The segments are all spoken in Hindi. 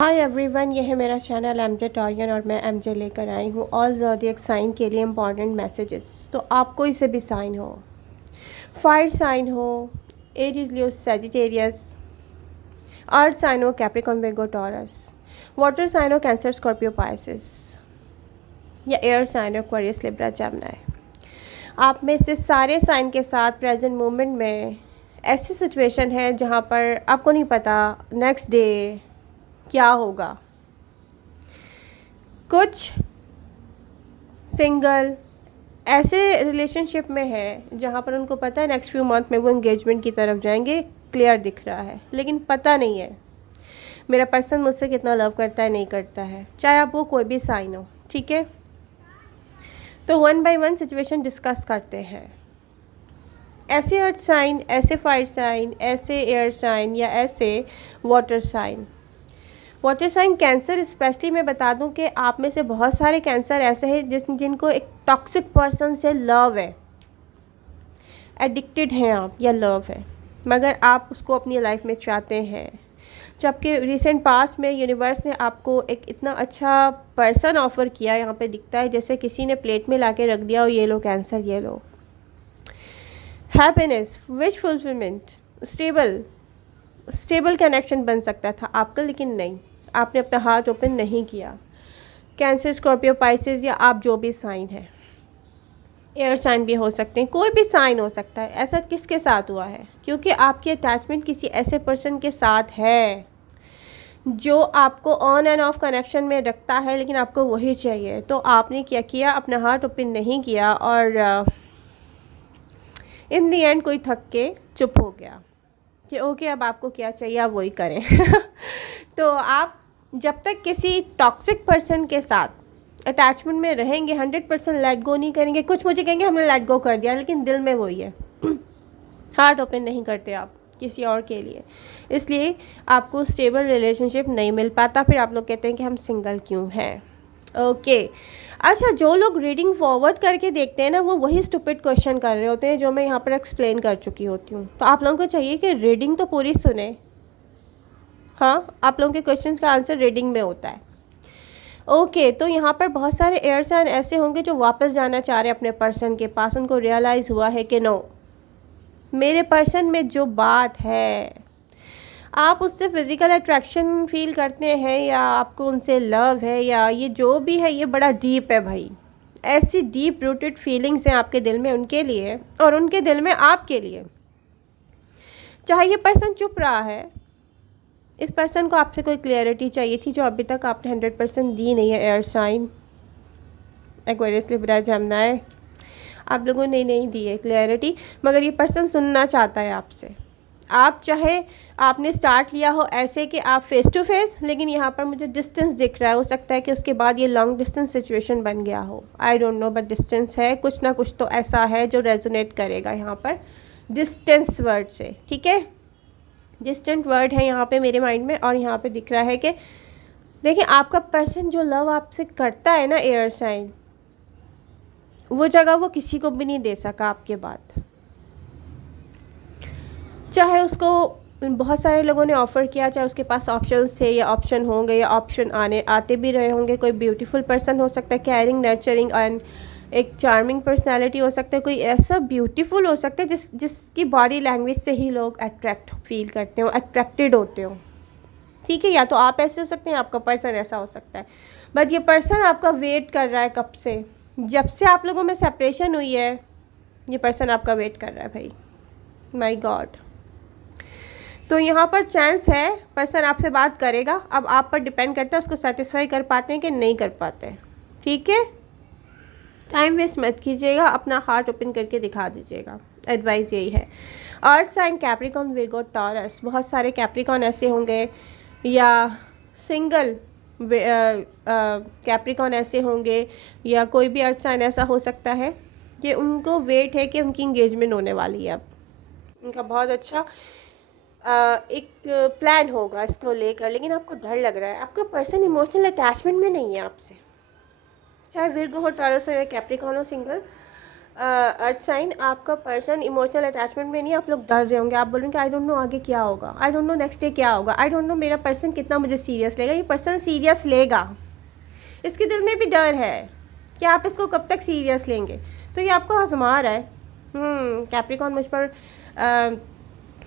हाय एवरीवन, ये है मेरा चैनल एमजे टॉरियन और मैं एमजे लेकर आई हूँ ऑल ज़ोडिएक साइन के लिए इम्पॉर्टेंट मैसेजेस। तो आप कोई से भी साइन हो, फायर साइन हो, Aries Leo Sagittarius, earth sign हो Capricorn Virgo Taurus, water sign हो कैंसर स्कॉर्पियो पाइसेस, या एयर साइन हो एक्वेरियस लिब्रा जेमिनी। आप में से सारे साइन के साथ प्रेजेंट मोमेंट में ऐसी सिचुएशन है जहाँ पर आपको नहीं पता नेक्स्ट डे क्या होगा। कुछ सिंगल ऐसे रिलेशनशिप में है जहाँ पर उनको पता है नेक्स्ट फ्यू मंथ में वो एंगेजमेंट की तरफ जाएंगे, क्लियर दिख रहा है, लेकिन पता नहीं है मेरा पर्सन मुझसे कितना लव करता है नहीं करता है, चाहे आप वो कोई भी साइन हो। ठीक है, तो one by one situation discuss करते हैं। ऐसे अर्थ साइन, ऐसे फायर साइन, ऐसे एयर साइन या ऐसे water sign. Water sign Cancer specially मैं बता दूं कि आप में से बहुत सारे कैंसर ऐसे हैं जिनको एक टॉक्सिक पर्सन से लव है, एडिक्टेड हैं आप या लव है, मगर आप उसको अपनी लाइफ में चाहते हैं। जबकि रिसेंट पास में यूनिवर्स ने आपको एक इतना अच्छा पर्सन ऑफ़र किया, यहाँ पे दिखता है जैसे किसी ने प्लेट में ला के रख दिया और ये लो कैंसर, ये लो। Happiness, wish fulfilment, stable connection बन सकता था आपका, लेकिन नहीं, आपने अपना हार्ट ओपन नहीं किया। कैंसर, स्कॉर्पियो, पाइसेस या आप जो भी साइन है, एयर साइन भी हो सकते हैं, कोई भी साइन हो सकता है। ऐसा किसके साथ हुआ है? क्योंकि आपकी अटैचमेंट किसी ऐसे पर्सन के साथ है जो आपको ऑन एंड ऑफ कनेक्शन में रखता है, लेकिन आपको वही चाहिए। तो आपने क्या किया, अपना हार्ट ओपन नहीं किया और इन दी एंड कोई थक के चुप हो गया कि ओके अब आपको क्या चाहिए आप वही करें। तो आप जब तक किसी टॉक्सिक पर्सन के साथ अटैचमेंट में रहेंगे 100% लेट गो नहीं करेंगे। कुछ मुझे कहेंगे हमने लेट गो कर दिया, लेकिन दिल में वही है। हार्ट ओपन नहीं करते आप किसी और के लिए, इसलिए आपको स्टेबल रिलेशनशिप नहीं मिल पाता। फिर आप लोग कहते हैं कि हम सिंगल क्यों हैं। ओके अच्छा, जो लोग रीडिंग फॉरवर्ड करके देखते हैं ना, वो वही स्टूपिड क्वेश्चन कर रहे होते हैं जो मैं यहाँ पर एक्सप्लेन कर चुकी होती हूँ। तो आप लोगों को चाहिए कि रीडिंग तो पूरी सुने। हाँ, आप लोगों के क्वेश्चन का आंसर रीडिंग में होता है। ओके तो यहाँ पर बहुत सारे एयर साइन ऐसे होंगे जो वापस जाना चाह रहे हैं अपने पर्सन के पास। उनको रियलाइज़ हुआ है कि नो, मेरे पर्सन में जो बात है, आप उससे फिज़िकल अट्रैक्शन फील करते हैं या आपको उनसे लव है या ये जो भी है, ये बड़ा डीप है भाई। ऐसी डीप रूटेड फीलिंग्स हैं आपके दिल में उनके लिए और उनके दिल में आपके लिए। चाहे ये पर्सन चुप रहा है, इस पर्सन को आपसे कोई क्लियरिटी चाहिए थी जो अभी तक आपने 100% दी नहीं है। Air sign, Aquarius, Libra, Gemini, आप लोगों ने नहीं दी है क्लियरिटी, मगर ये पर्सन सुनना चाहता है आपसे। आप चाहे आपने स्टार्ट लिया हो ऐसे कि आप फेस टू फेस, लेकिन यहाँ पर मुझे डिस्टेंस दिख रहा है। हो सकता है कि उसके बाद ये लॉन्ग डिस्टेंस सिचुएशन बन गया हो, I don't know, but distance है, कुछ ना कुछ तो ऐसा है जो रेजोनेट करेगा यहाँ पर डिस्टेंस वर्ड से। ठीक है, डिस्टेंट वर्ड है यहाँ पे मेरे माइंड में, और यहाँ पे दिख रहा है कि देखिए आपका पर्सन जो लव आपसे करता है ना, एयर साइन, वो जगह वो किसी को भी नहीं दे सका आपके बाद। चाहे उसको बहुत सारे लोगों ने ऑफ़र किया, चाहे उसके पास ऑप्शंस थे या ऑप्शन होंगे या ऑप्शन आते भी रहे होंगे। कोई ब्यूटीफुल पर्सन हो सकता है, केयरिंग, नर्चरिंग एंड एक चार्मिंग पर्सनालिटी हो सकता है। कोई ऐसा ब्यूटीफुल हो सकता है जिसकी बॉडी लैंग्वेज से ही लोग अट्रैक्ट फील करते हो, अट्रैक्टेड होते हो। ठीक है, या तो आप ऐसे हो सकते हैं, आपका पर्सन ऐसा हो सकता है। बट ये पर्सन आपका वेट कर रहा है कब से, जब से आप लोगों में सेपरेशन हुई है, ये पर्सन आपका वेट कर रहा है भाई। My God. तो यहाँ पर चांस है पर्सन आपसे बात करेगा। अब आप पर डिपेंड करता है उसको सेटिस्फाई कर पाते हैं कि नहीं कर पाते। ठीक है, टाइम वेस्ट मत कीजिएगा, अपना हार्ट ओपन करके दिखा दीजिएगा, एडवाइस यही है। Earth sign, Capricorn, Virgo, Taurus, बहुत सारे कैप्रिकॉर्न ऐसे होंगे या सिंगल कैप्रिकॉर्न ऐसे होंगे, या कोई भी अर्थ साइन ऐसा हो सकता है कि उनको वेट है कि उनकी इंगेजमेंट होने वाली है। अब उनका बहुत अच्छा एक प्लान होगा इसको लेकर, लेकिन आपको डर लग रहा है। आपका पर्सन इमोशनल अटैचमेंट में नहीं है आपसे, चाहे विर्गो हो, टॉरस हो या कैप्रिकॉर्न हो, सिंगल। अर्थ साइन, आपका पर्सन इमोशनल अटैचमेंट में नहीं, आप लोग डर रहे होंगे, आप बोलेंगे आई डोंट नो आगे क्या होगा, I don't know next day क्या होगा, आई डोंट नो मेरा पर्सन कितना मुझे सीरियस लेगा। ये पर्सन सीरियस लेगा, इसके दिल में भी डर है कि आप इसको कब तक सीरियस लेंगे, तो ये आपको आजमा रहा है। कैप्रिकॉर्न मुझ पर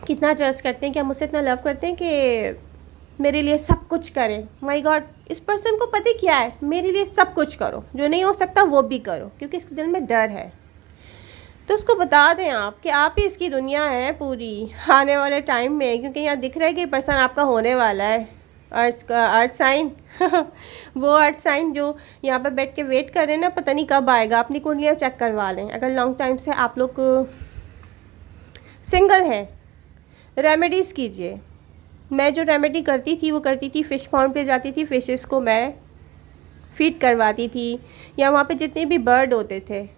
कितना ट्रस्ट करते हैं, क्या मुझसे इतना लव करते हैं कि मेरे लिए सब कुछ करें। माय गॉड, इस पर्सन को पता क्या है, मेरे लिए सब कुछ करो, जो नहीं हो सकता वो भी करो, क्योंकि इसके दिल में डर है। तो उसको बता दें आप कि आप ही इसकी दुनिया है पूरी आने वाले टाइम में, क्योंकि यहाँ दिख रहा है कि पर्सन आपका होने वाला है। अर्थ साइन वो अर्थ साइन जो यहाँ पर बैठ के वेट कर रहे हैं ना, पता नहीं कब आएगा। अपनी कुंडलियाँ चेक करवा लें, अगर लॉन्ग टाइम से आप लोग सिंगल हैं, रेमेडीज़ कीजिए। मैं जो रेमेडी करती थी वो करती थी, फ़िश पॉन्ड पे जाती थी, फ़िशेस को मैं फीड करवाती थी, या वहाँ पे जितने भी बर्ड होते थे,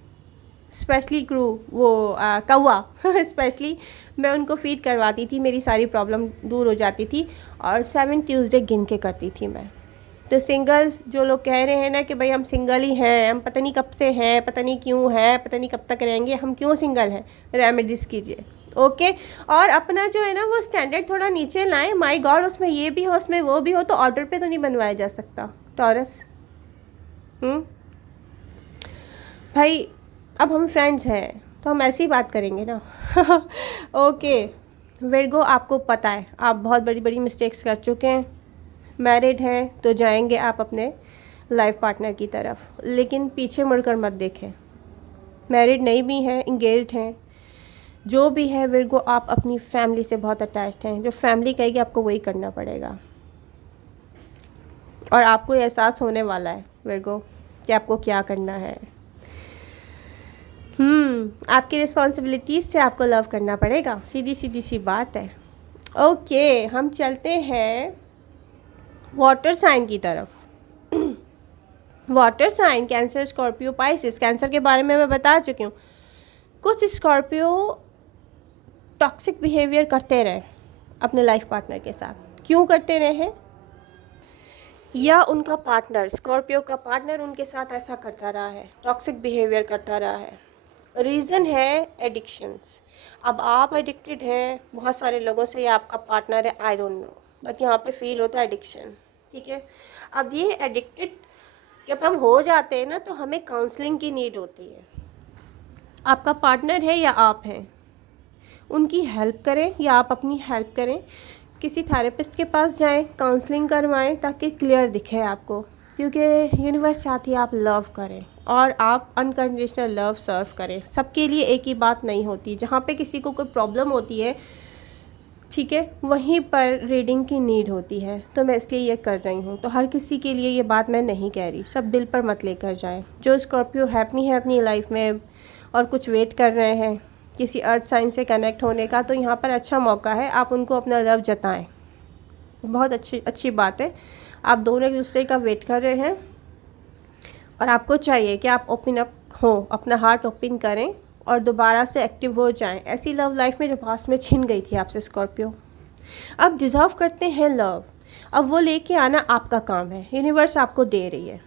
स्पेशली क्रू वो कौवा स्पेशली मैं उनको फीड करवाती थी, मेरी सारी प्रॉब्लम दूर हो जाती थी। और 7 ट्यूसडे गिन के करती थी मैं। तो सिंगल जो लोग कह रहे हैं ना कि भाई हम सिंगल ही हैं, हम पता नहीं कब से हैं, पता नहीं क्यों है, पता नहीं कब तक रहेंगे, हम क्यों सिंगल हैं, रेमेडीज़ कीजिए। ओके, और अपना जो है ना वो स्टैंडर्ड थोड़ा नीचे लाएं। माय गॉड, उसमें ये भी हो, उसमें वो भी हो, तो ऑर्डर पे तो नहीं बनवाया जा सकता टॉरस। भाई अब हम फ्रेंड्स हैं तो हम ऐसी बात करेंगे ना। ओके विर्गो, आपको पता है आप बहुत बड़ी बड़ी मिस्टेक्स कर चुके हैं। मैरिड हैं तो जाएंगे आप अपने लाइफ पार्टनर की तरफ, लेकिन पीछे मुड़कर मत देखें। मैरिड नहीं भी हैं, इंगेज्ड हैं, जो भी है विर्गो, आप अपनी फैमिली से बहुत अटैच्ड हैं। जो फैमिली कहेगी आपको वही करना पड़ेगा, और आपको एहसास होने वाला है विर्गो कि आपको क्या करना है। आपकी रिस्पॉन्सिबिलिटीज़ से आपको लव करना पड़ेगा, सीधी सीधी सी बात है। ओके, हम चलते हैं वाटर साइन की तरफ। Water sign Cancer, Scorpio, Pisces. Cancer के बारे में मैं बता चुकी हूँ। कुछ स्कॉर्पियो टॉक्सिक बिहेवियर करते रहे अपने लाइफ पार्टनर के साथ। क्यों करते रहे हैं, या उनका पार्टनर, स्कॉर्पियो का पार्टनर उनके साथ ऐसा करता रहा है, टॉक्सिक बिहेवियर करता रहा है। रीज़न है एडिक्शंस। अब आप एडिक्टेड हैं बहुत सारे लोगों से, या आपका पार्टनर है, आई डोंट नो, बट यहाँ पे फील होता है एडिक्शन। ठीक है, अब ये एडिक्टेड जब हम हो जाते हैं ना, तो हमें काउंसलिंग की नीड होती है। आपका पार्टनर है या आप हैं, उनकी हेल्प करें या आप अपनी हेल्प करें। किसी थेरेपिस्ट के पास जाएं, काउंसलिंग करवाएं, ताकि क्लियर दिखे आपको, क्योंकि यूनिवर्स चाहती है आप लव करें और आप अनकंडीशनल लव सर्व करें। सबके लिए एक ही बात नहीं होती। जहाँ पे किसी को कोई प्रॉब्लम होती है, ठीक है, वहीं पर रीडिंग की नीड होती है, तो मैं इसलिए ये कर रही हूँ। तो हर किसी के लिए ये बात मैं नहीं कह रही, सब दिल पर मत लेकर जाएं। जो स्कॉर्पियो हैप्पी है अपनी लाइफ में और कुछ वेट कर रहे हैं किसी अर्थ साइन से कनेक्ट होने का, तो यहाँ पर अच्छा मौका है, आप उनको अपना लव जताएं। बहुत अच्छी बात है, आप दोनों एक दूसरे का वेट कर रहे हैं, और आपको चाहिए कि आप ओपन अप हो, अपना हार्ट ओपन करें और दोबारा से एक्टिव हो जाएं। ऐसी लव लाइफ में जो पास्ट में छिन गई थी आपसे स्कॉर्पियो, अब डिज़र्व करते हैं लव। अब वो लेके आना आपका काम है, यूनिवर्स आपको दे रही है।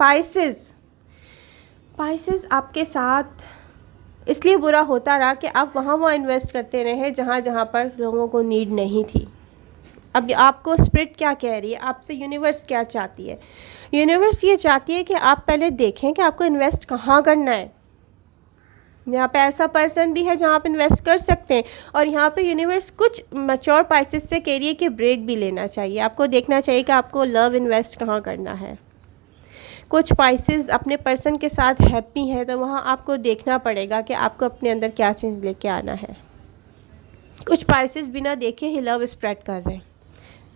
पाइसेस आपके साथ इसलिए बुरा होता रहा कि आप वहाँ इन्वेस्ट करते रहे जहाँ जहाँ पर लोगों को नीड नहीं थी। अब आपको स्पिरिट क्या कह रही है, आपसे यूनिवर्स क्या चाहती है? यूनिवर्स ये चाहती है कि आप पहले देखें कि आपको इन्वेस्ट कहाँ करना है। यहाँ पे ऐसा पर्सन भी है जहाँ आप इन्वेस्ट कर सकते हैं, और यहाँ पे यूनिवर्स कुछ मैच्योर पाइसेस से कह रही है कि ब्रेक भी लेना चाहिए। आपको देखना चाहिए कि आपको लव इन्वेस्ट कहाँ करना है। कुछ पाइसेस अपने पर्सन के साथ हैप्पी है, तो वहाँ आपको देखना पड़ेगा कि आपको अपने अंदर क्या चीज़ लेके आना है। कुछ पाइसेस बिना देखे ही लव स्प्रेड कर रहे हैं,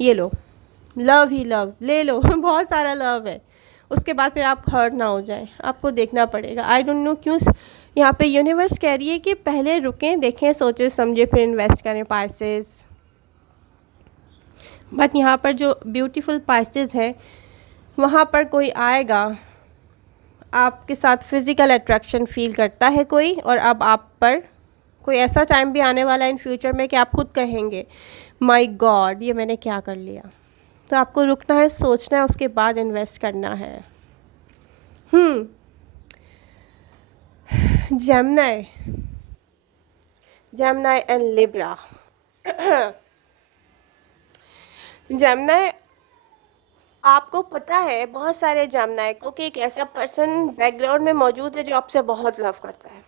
ये लो लव ही लव ले लो बहुत सारा लव है, उसके बाद फिर आप हर्ट ना हो जाएं। आपको देखना पड़ेगा। आई डोंट नो क्यों यहाँ पे यूनिवर्स कह रही है कि पहले रुकें, देखें, सोचें समझे, फिर इन्वेस्ट करें पाइसेस। बट यहाँ पर जो ब्यूटीफुल पाइसेस है, वहाँ पर कोई आएगा, आपके साथ फिज़िकल अट्रैक्शन फील करता है कोई, और अब आप पर कोई ऐसा टाइम भी आने वाला है इन फ्यूचर में कि आप खुद कहेंगे माय गॉड ये मैंने क्या कर लिया। तो आपको रुकना है, सोचना है, उसके बाद इन्वेस्ट करना है। Gemini, Gemini and Libra. Gemini, आपको पता है बहुत सारे जेमिनी को कि एक ऐसा पर्सन बैकग्राउंड में मौजूद है जो आपसे बहुत लव करता है,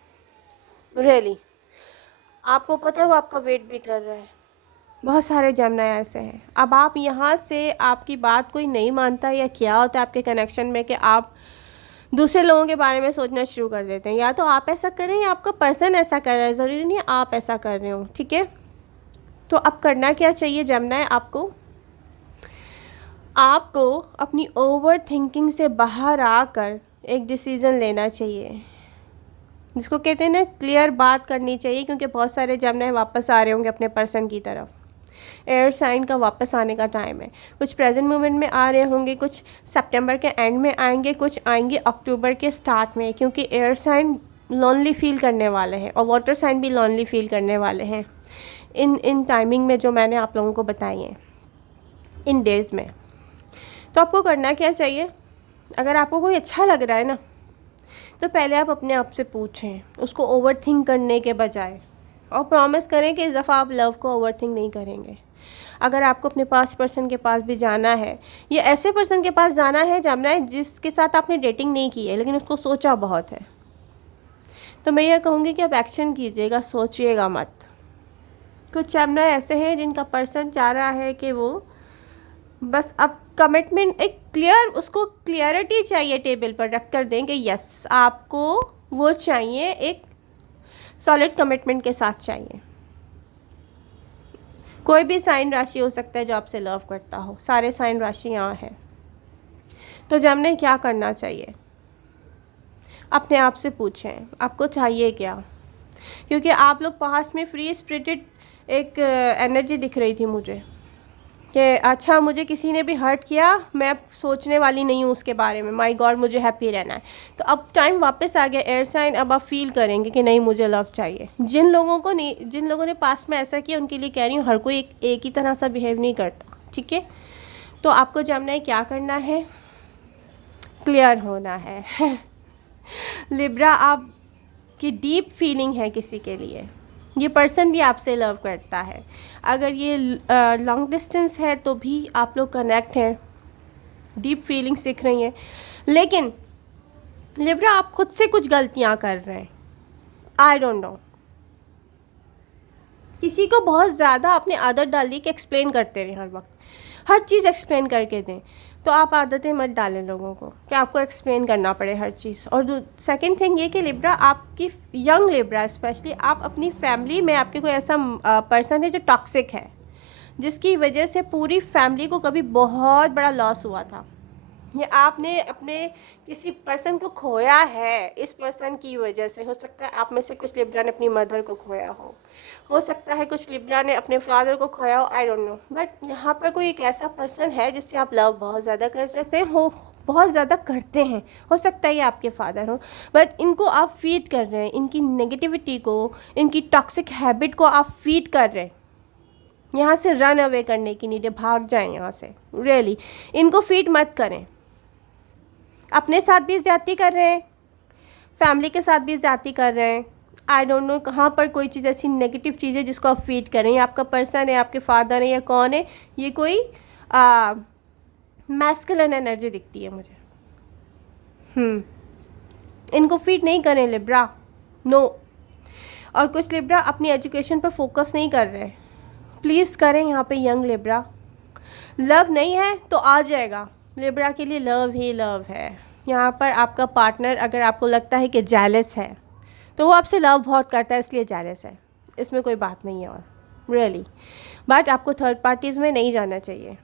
रियली आपको पता है वो आपका वेट भी कर रहा है। बहुत सारे जेमिनी ऐसे हैं। अब आप यहाँ से आपकी बात कोई नहीं मानता या क्या होता है आपके कनेक्शन में कि आप दूसरे लोगों के बारे में सोचना शुरू कर देते हैं। या तो आप ऐसा करें या आपका पर्सन ऐसा कर रहा है, ज़रूरी नहीं है आप ऐसा कर रहे हो, ठीक है। तो अब करना क्या चाहिए जेमिनी, आपको अपनी ओवर थिंकिंग से बाहर आकर एक डिसीज़न लेना चाहिए, जिसको कहते हैं ना क्लियर बात करनी चाहिए। क्योंकि बहुत सारे जेमिनी वापस आ रहे होंगे अपने पर्सन की तरफ, एयर साइन का वापस आने का टाइम है। कुछ प्रेजेंट मोमेंट में आ रहे होंगे, कुछ सितंबर के एंड में आएंगे, कुछ आएंगे अक्टूबर के स्टार्ट में। क्योंकि एयर साइन लॉनली फील करने वाले हैं और वाटर साइन भी लॉनली फील करने वाले हैं इन टाइमिंग में जो मैंने आप लोगों को बताई हैं, इन डेज़ में। तो आपको करना क्या चाहिए, अगर आपको कोई अच्छा लग रहा है ना, तो पहले आप अपने आप से पूछें उसको ओवर थिंक करने के बजाय, और प्रॉमिस करें कि इस दफ़ा आप लव को ओवर थिंक नहीं करेंगे। अगर आपको अपने पास पर्सन के पास भी जाना है, या ऐसे पर्सन के पास जाना है जेमिनी जिसके साथ आपने डेटिंग नहीं की है लेकिन उसको सोचा बहुत है, तो मैं ये कहूँगी कि आप एक्शन कीजिएगा, सोचिएगा मत। कुछ जेमिनी ऐसे हैं जिनका पर्सन चाह रहा है कि वो बस अब कमिटमेंट, एक क्लियर, उसको क्लियरिटी चाहिए, टेबल पर रख कर दें कि यस आपको वो चाहिए, एक सॉलिड कमिटमेंट के साथ चाहिए। कोई भी साइन राशि हो सकता है जो आपसे लव करता हो, सारे साइन राशि यहाँ हैं। तो जेमिनी क्या करना चाहिए, अपने आप से पूछें आपको चाहिए क्या। क्योंकि आप लोग पास्ट में फ्री स्पिरिटेड एक एनर्जी दिख रही थी मुझे कि अच्छा मुझे किसी ने भी हर्ट किया, मैं अब सोचने वाली नहीं हूँ उसके बारे में, माय गॉड मुझे हैप्पी रहना है। तो अब टाइम वापस आ गया एयर साइन, अब आप फील करेंगे कि नहीं मुझे लव चाहिए। जिन लोगों ने पास्ट में ऐसा किया उनके लिए कह रही हूँ, हर कोई एक ही तरह सा बिहेव नहीं करता, ठीक है। तो आपको जेमिनी क्या करना है, क्लियर होना है। लिब्रा, आपकी डीप फीलिंग है किसी के लिए, ये पर्सन भी आपसे लव करता है। अगर ये लॉन्ग डिस्टेंस है तो भी आप लोग कनेक्ट हैं, डीप फीलिंग्स दिख रही हैं। लेकिन लिब्रा आप खुद से कुछ गलतियां कर रहे हैं, आई डोंट नो। किसी को बहुत ज़्यादा आपने आदत डाल दी कि एक्सप्लेन करते रहे, हर वक्त हर चीज़ एक्सप्लेन करके दें। तो आप आदतें मत डालें लोगों को कि आपको एक्सप्लेन करना पड़े हर चीज़। और सेकंड थिंग ये कि लिब्रा, आपकी यंग लिब्रा स्पेशली, आप अपनी फैमिली में आपके कोई ऐसा पर्सन है जो टॉक्सिक है, जिसकी वजह से पूरी फैमिली को कभी बहुत बड़ा लॉस हुआ था, या आपने अपने किसी पर्सन को खोया है इस पर्सन की वजह से। हो सकता है आप में से कुछ लिब्रा ने अपनी मदर को खोया हो सकता है कुछ लिब्रा ने अपने फादर को खोया हो, आई डोंट नो। बट यहाँ पर कोई एक ऐसा पर्सन है जिससे आप लव बहुत ज़्यादा कर सकते हैं, बहुत ज़्यादा करते हैं। हो सकता है ये आपके फादर हो, बट इनको आप फीड कर रहे हैं, इनकी नेगेटिविटी को, इनकी टॉक्सिक हैबिट को आप फीड कर रहे हैं। यहाँ से रन अवे करने की नीड है, भाग जाएं यहाँ से, रियली इनको फीड मत करें। अपने साथ भी ज़्यादती कर रहे हैं, फैमिली के साथ भी ज़्यादती कर रहे हैं। आई डोंट नो कहाँ पर कोई चीज़ ऐसी नेगेटिव चीज़ है जिसको आप फीड करें। ये आपका पर्सन है, आपके फादर है, या कौन है, ये कोई मैस्कुलिन एनर्जी दिखती है मुझे। इनको फीड नहीं करें लिब्रा, नो। और कुछ लिब्रा अपनी एजुकेशन पर फोकस नहीं कर रहे, प्लीज़ करें यहाँ पे यंग लिब्रा। लव नहीं है तो आ जाएगा, लिब्रा के लिए लव ही लव है। यहाँ पर आपका पार्टनर अगर आपको लगता है कि जेलस है, तो वो आपसे लव बहुत करता है इसलिए जेलस है, इसमें कोई बात नहीं है और रियली। बट आपको थर्ड पार्टीज़ में नहीं जाना चाहिए।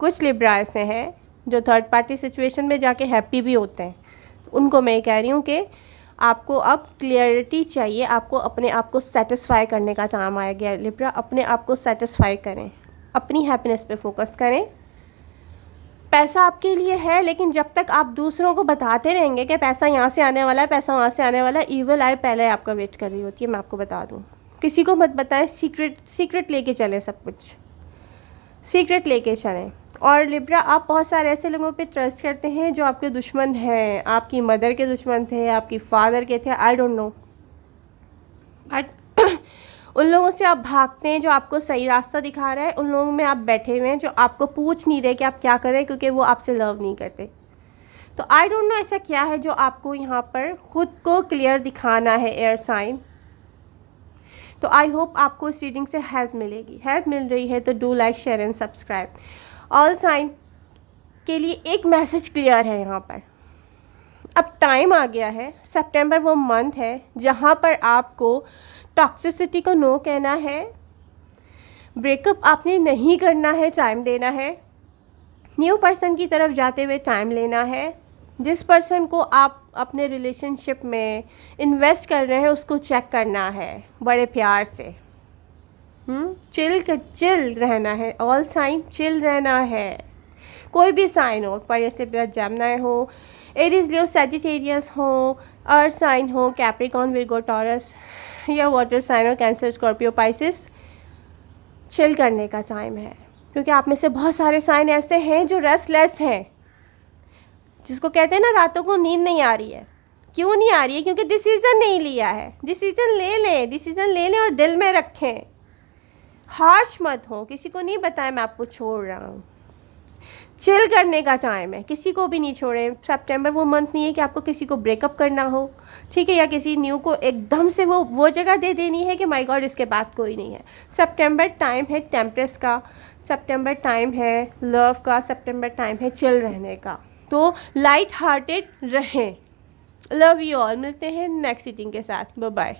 कुछ लिब्रा ऐसे हैं जो थर्ड पार्टी सिचुएशन में जाके हैप्पी भी होते हैं, तो उनको मैं कह रही हूँ कि आपको अब क्लियरिटी चाहिए, आपको अपने आप को सेटिस्फाई करने का टाइम आया गया लिब्रा। अपने आप को सेटिस्फाई करें, अपनी हैप्पीनेस पे फोकस करें। पैसा आपके लिए है, लेकिन जब तक आप दूसरों को बताते रहेंगे कि पैसा यहाँ से आने वाला है, पैसा वहाँ से आने वाला है, ईविल आई पहले आपका वेट कर रही होती है, मैं आपको बता दूँ। किसी को मत बताएं, सीक्रेट लेके चलें, सब कुछ सीक्रेट लेके चलें। और लिब्रा, आप बहुत सारे ऐसे लोगों पे ट्रस्ट करते हैं जो आपके दुश्मन हैं, आपकी मदर के दुश्मन थे, आपकी फादर के थे, आई डोंट नो, बट उन लोगों से आप भागते हैं जो आपको सही रास्ता दिखा रहा है, उन लोगों में आप बैठे हुए हैं जो आपको पूछ नहीं रहे कि आप क्या करें, क्योंकि वो आपसे लव नहीं करते। तो आई डोंट नो ऐसा क्या है जो आपको यहाँ पर ख़ुद को क्लियर दिखाना है, एयर साइन। तो आई होप आपको इस रीडिंग से हेल्प मिलेगी। हेल्प मिल रही है तो do like, share and subscribe. All sign के लिए एक मैसेज क्लियर है यहाँ पर। अब टाइम आ गया है, सितंबर वो मंथ है जहाँ पर आपको टॉक्सिसिटी को नो कहना है, ब्रेकअप आपने नहीं करना है, टाइम देना है, न्यू पर्सन की तरफ जाते हुए टाइम लेना है। जिस पर्सन को आप अपने रिलेशनशिप में इन्वेस्ट कर रहे हैं उसको चेक करना है बड़े प्यार से। चिल रहना है। ऑल साइन चिल रहना है। कोई भी साइन हो, एक्वेरियस, लिब्रा, जेमिनी हो, एरीज, लियो, सैजिटेरियस हो, अर्थ साइन हो, कैप्रिकॉर्न, विर्गो, टॉरस या वाटर साइन हो, कैंसर, स्कॉर्पियो, पाइसिस, चिल करने का टाइम है। क्योंकि आप में से बहुत सारे साइन ऐसे हैं जो रेस्टलेस हैं, जिसको कहते हैं ना रातों को नींद नहीं आ रही है। क्यों नहीं आ रही है? क्योंकि डिसीज़न नहीं लिया है। डिसीज़न ले लें और दिल में रखें। हार्श मत हो, किसी को नहीं बताएं मैं आपको छोड़ रहा हूँ। चिल करने का टाइम है, किसी को भी नहीं छोड़ें। सितंबर वो मंथ नहीं है कि आपको किसी को ब्रेकअप करना हो, ठीक है, या किसी न्यू को एकदम से वो जगह दे देनी है कि माय गॉड इसके बाद कोई नहीं है। सितंबर टाइम है टेम्परेस का, सितंबर टाइम है लव का, सितंबर टाइम है चिल रहने का। तो लाइट हार्टेड रहें। Love you all. मिलते हैं नेक्स्ट रीडिंग के साथ। Bye bye.